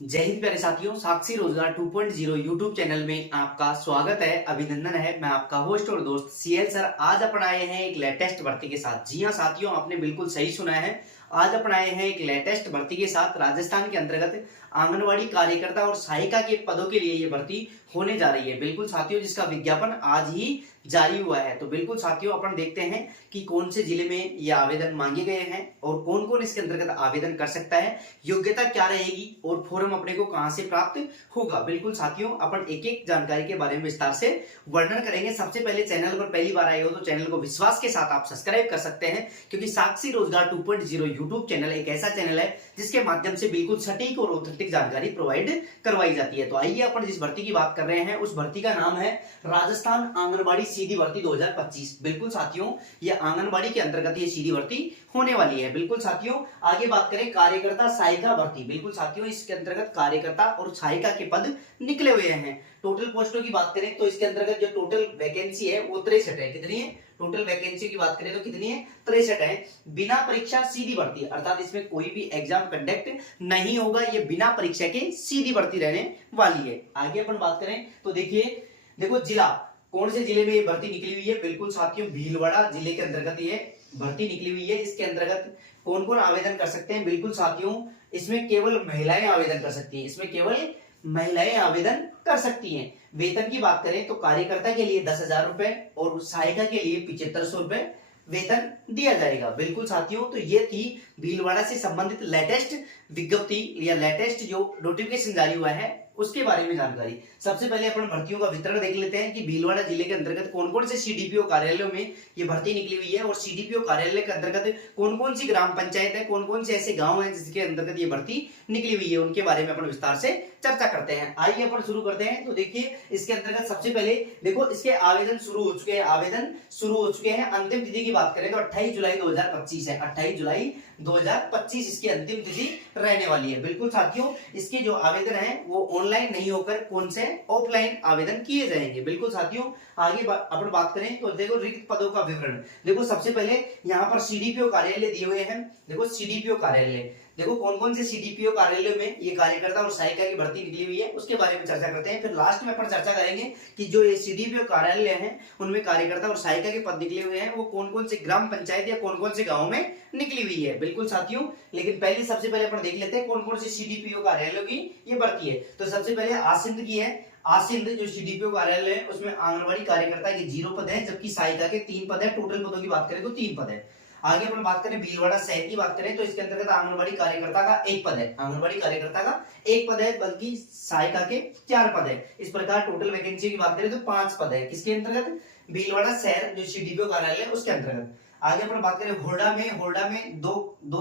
जय हिंद प्यारे साथियों, साक्षी रोजगार 2.0 यूट्यूब चैनल में आपका स्वागत है, अभिनंदन है। मैं आपका होस्ट और दोस्त सीएल सर। आज अपन आए हैं एक लेटेस्ट भर्ती के साथ। जी हां साथियों, आपने बिल्कुल सही सुना है। आज अपन आए हैं एक लेटेस्ट भर्ती के साथ। राजस्थान के अंतर्गत आंगनवाड़ी कार्यकर्ता और सहायिका के पदों के लिए ये भर्ती होने जा रही है। बिल्कुल साथियों, जिसका विज्ञापन आज ही जारी हुआ है। तो बिल्कुल साथियों, अपन देखते हैं कि कौन से जिले में ये आवेदन मांगे गए हैं और कौन कौन इसके अंतर्गत आवेदन कर सकता है, योग्यता क्या रहेगी और फॉर्म अपने को कहां से प्राप्त होगा। बिल्कुल साथियों, अपन एक एक जानकारी के बारे में विस्तार से वर्णन करेंगे। सबसे पहले चैनल पर पहली बार आए हो तो चैनल को विश्वास के साथ आप सब्सक्राइब कर सकते हैं, क्योंकि साक्षी रोजगार 2.0 यूट्यूब चैनल एक ऐसा चैनल है जिसके माध्यम से बिल्कुल सटीक और ऑथेंटिक जानकारी प्रोवाइड करवाई जाती है। तो आइए अपन जिस भर्ती की बात कर रहे हैं उस भर्ती का नाम है राजस्थान आंगनबाड़ी सीधी भर्ती 2025। बिल्कुल साथियों, ये आंगनबाड़ी के अंतर्गत ये सीधी भर्ती होने वाली है। बिल्कुल साथियों, आगे बात करें कार्यकर्ता सहायिका भर्ती। बिल्कुल साथियों, इसके अंतर्गत कार्यकर्ता और सहायिका के पद निकले हुए हैं। टोटल पोस्टों की बात करें तो इसके अंतर्गत जो टोटल वैकेंसी है वो 63 है। कितनी है? टोटल वैकेंसी की बात करें तो कितनी है? 63 है। बिना परीक्षा सीधी भर्ती, अर्थात इसमें कोई भी एग्जाम कंडक्ट नहीं होगा। ये बिना परीक्षा के सीधी भर्ती रहने वाली है। आगे अपन बात करें तो देखो जिला, कौन से जिले में ये भर्ती निकली हुई है। बिल्कुल साथियों, भीलवाड़ा जिले के अंतर्गत ये भर्ती निकली हुई है। इसके अंतर्गत कौन कौन आवेदन कर सकते हैं? बिल्कुल साथियों, इसमें केवल महिलाएं आवेदन कर सकती हैं। इसमें केवल महिलाएं आवेदन कर सकती हैं। वेतन की बात करें तो कार्यकर्ता के लिए 10,000 रुपए और सहायिका के लिए 7500 रुपए वेतन दिया जाएगा। बिल्कुल साथियों, तो ये थी भीलवाड़ा से संबंधित लेटेस्ट विज्ञप्ति या लेटेस्ट जो नोटिफिकेशन जारी हुआ है उसके बारे में जानकारी। सबसे पहले अपन भर्तियों का वितरण देख लेते हैं कि भीलवाड़ा जिले के अंतर्गत कौन कौन से सीडीपीओ कार्यालयों में ये भर्ती निकली हुई है और सीडीपीओ कार्यालय के अंतर्गत कौन कौन सी ग्राम पंचायत है, कौन कौन से ऐसे गांव हैं जिसके अंतर्गत ये भर्ती निकली हुई है, उनके बारे में अपन विस्तार से चर्चा करते हैं। आइए अपन शुरू करते हैं। तो देखिए, इसके अंतर्गत सबसे पहले देखो इसके आवेदन शुरू हो चुके हैं। आवेदन शुरू हो चुके हैं। अंतिम तिथि की बात करें तो 28 जुलाई 2025 है। 28 जुलाई 2025 इसकी अंतिम तिथि रहने वाली है। बिल्कुल साथियों, इसके जो आवेदन है वो ऑनलाइन नहीं होकर कौन से ऑफलाइन आवेदन किए जाएंगे। बिल्कुल साथियों, आगे अपन बात करें तो देखो रिक्त पदों का विवरण। देखो सबसे पहले यहाँ पर सीडीपीओ कार्यालय दिए हुए हैं। देखो सीडीपीओ कार्यालय, देखो कौन कौन से सीडीपीओ कार्यालय में ये कार्यकर्ता और सहायिका की भर्ती निकली हुई है उसके बारे में चर्चा करते हैं। फिर लास्ट में अपन चर्चा करेंगे कि जो ये सीडीपीओ कार्यालय हैं उनमें कार्यकर्ता और सहायिका के पद निकले हुए हैं वो कौन कौन से ग्राम पंचायत या कौन कौन से गाँव में निकली हुई है। बिल्कुल साथियों, लेकिन पहले सबसे पहले अपन देख लेते हैं कौन कौन से सीडीपीओ कार्यालयों की ये भर्ती है। तो सबसे पहले आसिंद की है। आसिंद जो सीडीपीओ कार्यालय है उसमें आंगनबाड़ी कार्यकर्ता के 0 पद है, जबकि सहायिका के 3 पद है। टोटल पदों की बात करें तो 3 पद है। आगे अपन बात करें भीलवाड़ा शहर की बात करें तो इसके अंतर्गत आंगनबाड़ी कार्यकर्ता का 1 पद है। आंगनबाड़ी कार्यकर्ता का 1 पद है, बल्कि सहायिका के 4 पद है। इस प्रकार टोटल वैकेंसी की बात करें तो 5 पद है। किसके अंतर्गत? भीलवाड़ा शहर जो सीडीपीओ कार्यालय है उसके अंतर्गत। आगे अपन बात करें होरडा में दो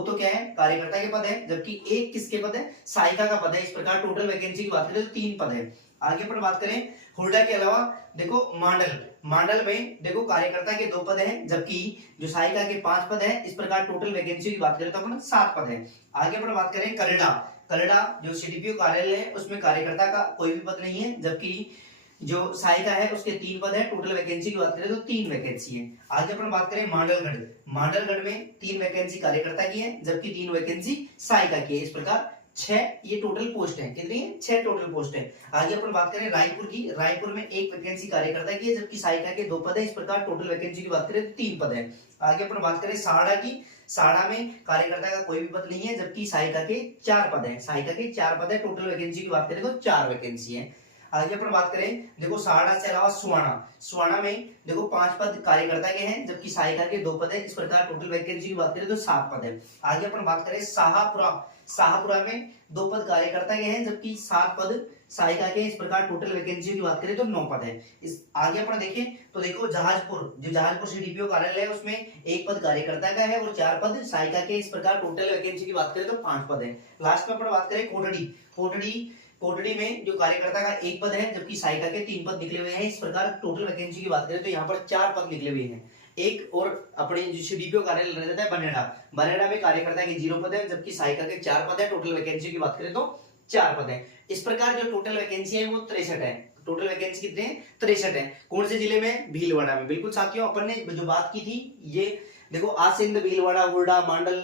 तो क्या है? कार्यकर्ता के पद है, जबकि 1 किसके पद है? सहायिका का पद है। इस प्रकार टोटल वैकेंसी की बात करें तो 3 पद है। आगे अपन बात करें होरडा के अलावा देखो मांडल में देखो कार्यकर्ता के 2 पद हैं, जबकि जो सहायिका के 5 पद है। इस प्रकार टोटल वैकेंसी की बात करें तो अपन 7 पद है। आगे अपन बात करें कलड़ा जो सीडीपीओ कार्यालय है उसमें कार्यकर्ता का कोई भी पद नहीं है, जबकि जो सहायिका है उसके 3 पद है। टोटल वैकेंसी की बात करें तो 3 वैकेंसी है। आगे अपन बात करें मांडलगढ़ में 3 वैकेंसी कार्यकर्ता की है, जबकि 3 वैकेंसी सहायिका की है। इस प्रकार 6 ये टोटल पोस्ट है। कितनी है? 6 टोटल पोस्ट है। आगे अपन बात करें रायपुर की। रायपुर में 1 वैकेंसी कार्यकर्ता की है, जबकि सहायिका के 2 पद है। इस प्रकार टोटल वैकेंसी की बात करें तो 3 पद है। आगे अपन बात करें सहाड़ा की। सहाड़ा में कार्यकर्ता का कोई भी पद नहीं है, जबकि सहायिका के 4 पद है। सहायिका के 4 पद है। टोटल वैकेंसी की बात करें तो 4 वैकेंसी है। आगे अपन बात करें देखो सहाड़ा से अलावा सुवाना में देखो 5 पद कार्यकर्ता के हैं, जबकि सहायिका के 2 पद है। इस प्रकार टोटल वैकेंसी की बात करें तो 7 पद है। आगे अपन बात करें शाहपुरा में 2 पद कार्यकर्ता के हैं, जबकि 7 पद सहायिका के। इस प्रकार टोटल वैकेंसी की बात करें तो 9 पद है। इस आगे अपन देखें तो देखो जहाजपुर सीडीपीओ कार्यालय है उसमें 1 पद कार्यकर्ता का है और 4 पद सहायिका के। इस प्रकार टोटल वैकेंसी की बात करें तो 5 पद है। लास्ट में अपन बात करें कोटड़ी में जो कार्यकर्ता का 1 पद है, जबकि सहायिका के 3 पद निकले हुए हैं। इस प्रकार टोटल वैकेंसी की बात करें तो यहाँ पर 4 पद निकले हुए हैं। एक और अपने जो सीडीपीओ कार्यालय रहता है बनेड़ा में कार्यकर्ता के 0 पद है, जबकि सहायिका के 4 पद है। टोटल वैकेंसी की बात करें तो 4 पद है। इस प्रकार जो टोटल वैकेंसी है वो 63 है। टोटल वैकेंसी कितने हैं? 63 है। कौन से जिले में? भीलवाड़ा में। बिल्कुल साथियों, अपन ने जो बात की थी ये देखो आसिंद, भीलवाड़ा, हुरडा, मांडल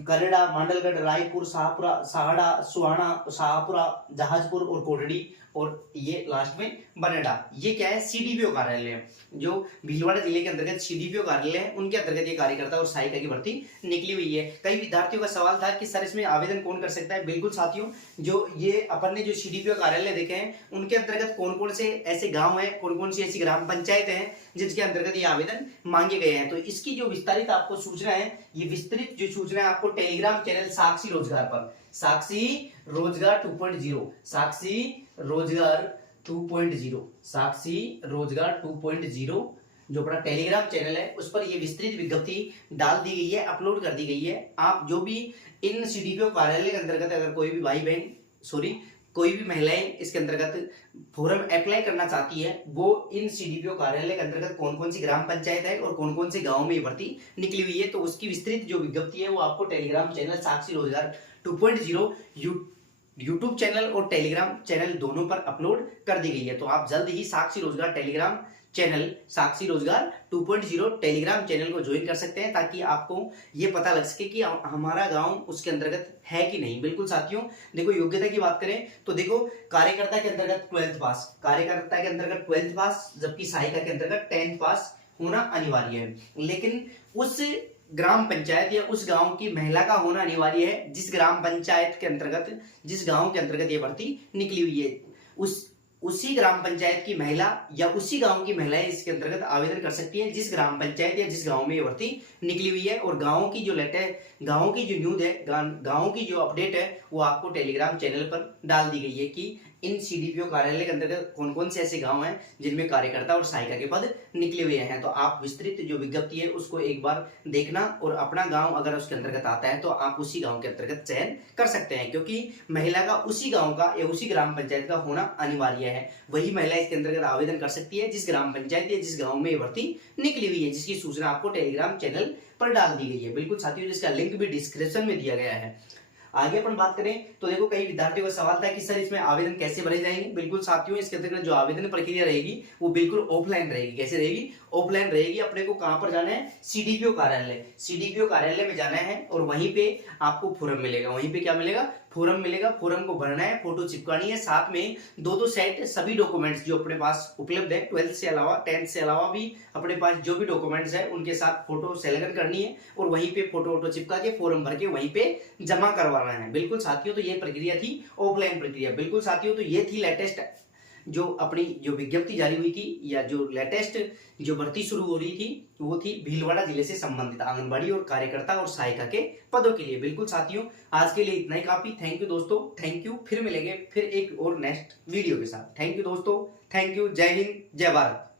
करेड़ा, मांडलगढ़, रायपुर, शाहपुरा, साहड़ा, सुहाना, शाहपुरा, जहाजपुर और कोटड़ी, और ये लास्ट में बनेड़ा। ये क्या है, सीडीपीओ कार्यालय है, जो भीलवाड़ा जिले के अंतर्गत सीडीपीओ कार्यालय है, उनके अंतर्गत ये कार्यकर्ता और सहायिका की भर्ती निकली हुई है। कई विद्यार्थियों का सवाल था कि सर इसमें आवेदन कौन कर सकता है। बिल्कुल साथियों, जो ये अपन ने जो सीडीपीओ कार्यालय देखे हैं, उनके अंतर्गत कौन कौन से ऐसे गांव है, कौन कौन सी ऐसी ग्राम पंचायत है जिसके अंतर्गत ये आवेदन मांगे गए हैं। तो इसकी जो विस्तारित आपको सूचना है, ये विस्तृत जो सूचना है आपको टेलीग्राम चैनल साक्षी रोजगार पर, साक्षी रोजगार 2.0, साक्षी रोजगार 2.0, साक्षी रोजगार 2.0 जो अपना टेलीग्राम चैनल है, उस पर ये विस्तृत विज्ञप्ति डाल दी गई है, अपलोड कर दी गई है। आप जो भी इन सीडीपीओ कार्यालय के अंतर्गत अगर कोई भी भाई बहन कोई भी महिलाएं इसके अंतर्गत फॉर्म अप्लाई करना चाहती है, वो इन सीडीपीओ कार्यालय के अंतर्गत कौन कौन सी ग्राम पंचायत है और कौन कौन से गांव में ये भर्ती निकली हुई है, तो उसकी विस्तृत जो विज्ञप्ति है वो आपको टेलीग्राम चैनल साक्षी रोजगार 2.0 यूट्यूब चैनल और टेलीग्राम चैनल दोनों पर अपलोड कर दी गई है। तो आप जल्द ही साक्षी रोजगार टेलीग्राम चैनल, साक्षी रोजगार 2.0 टेलीग्राम चैनल को ज्वाइन कर सकते हैं, ताकि आपको ये पता लग सके कि हमारा गांव उसके अंतर्गत है कि नहीं। बिल्कुल साथियों, देखो योग्यता की बात करें तो देखो कार्यकर्ता के अंतर्गत 12th पास, कार्यकर्ता के अंतर्गत 12th पास, जबकि सहायिका के अंतर्गत 10th पास होना अनिवार्य है। लेकिन उस ग्राम पंचायत या उस गांव की महिला का होना अनिवार्य है जिस ग्राम पंचायत के अंतर्गत, जिस गांव के अंतर्गत ये भर्ती निकली हुई है। उसी ग्राम पंचायत की महिला या उसी गांव की महिलाएं इसके अंतर्गत आवेदन कर सकती है जिस ग्राम पंचायत या जिस गांव में ये भर्ती निकली हुई है। और गांव की जो गांव की जो न्यूज है, गांव की जो अपडेट है, वो आपको टेलीग्राम चैनल पर डाल दी गई है कि इन सीडीपीओ कार्यालय के अंतर्गत कौन कौन से ऐसे गांव हैं जिनमें कार्यकर्ता और सहायिका के पद निकले हुए हैं। तो आप विस्तृत जो विज्ञप्ति है उसको एक बार देखना, और अपना गांव अगर उसके अंतर्गत आता है तो आप उसी गांव के अंतर्गत चयन कर सकते हैं, क्योंकि महिला का उसी गांव का या उसी ग्राम पंचायत का होना अनिवार्य है। वही महिला इसके अंतर्गत आवेदन कर सकती है जिस ग्राम पंचायत या जिस गाँव में ये भर्ती निकली हुई है, जिसकी सूचना आपको टेलीग्राम चैनल पर डाल दी गई है। बिल्कुल साथियों, जिसका लिंक भी डिस्क्रिप्शन में दिया गया है। आगे अपन बात करें तो देखो कई विद्यार्थियों का सवाल था कि सर इसमें आवेदन कैसे भरे जाएंगे। बिल्कुल साथियों, इसके अंतर्गत जो आवेदन प्रक्रिया रहेगी वो बिल्कुल ऑफलाइन रहेगी। कैसे रहेगी? ऑफलाइन रहेगी। अपने को कहां पर जाना है? सीडीपीओ कार्यालय, सीडीपीओ कार्यालय में जाना है और वहीं पे आपको फॉर्म मिलेगा। वहीं पे क्या मिलेगा? फॉर्म मिलेगा। फॉर्म को भरना है, फोटो चिपकानी है, साथ में दो सेट सभी डॉक्यूमेंट्स जो अपने पास उपलब्ध है 12th से अलावा 10th से अलावा भी अपने पास जो भी डॉक्यूमेंट्स है उनके साथ फोटो सेलेक्ट करनी है और वहीं पे फोटो चिपका के फॉर्म भर के वहीं पे जमा करवाना है। बिल्कुल साथियों, तो ये प्रक्रिया थी ऑफलाइन प्रक्रिया। बिल्कुल साथियों, तो ये थी लेटेस्ट जो अपनी जो विज्ञप्ति जारी हुई थी या जो लेटेस्ट जो भर्ती शुरू हो रही थी वो थी भीलवाड़ा जिले से संबंधित आंगनबाड़ी और कार्यकर्ता और सहायिका के पदों के लिए। बिल्कुल साथियों, आज के लिए इतना ही काफी। थैंक यू दोस्तों, थैंक यू। फिर मिलेंगे फिर एक और नेक्स्ट वीडियो के साथ। थैंक यू दोस्तों, थैंक यू। जय हिंद, जय भारत।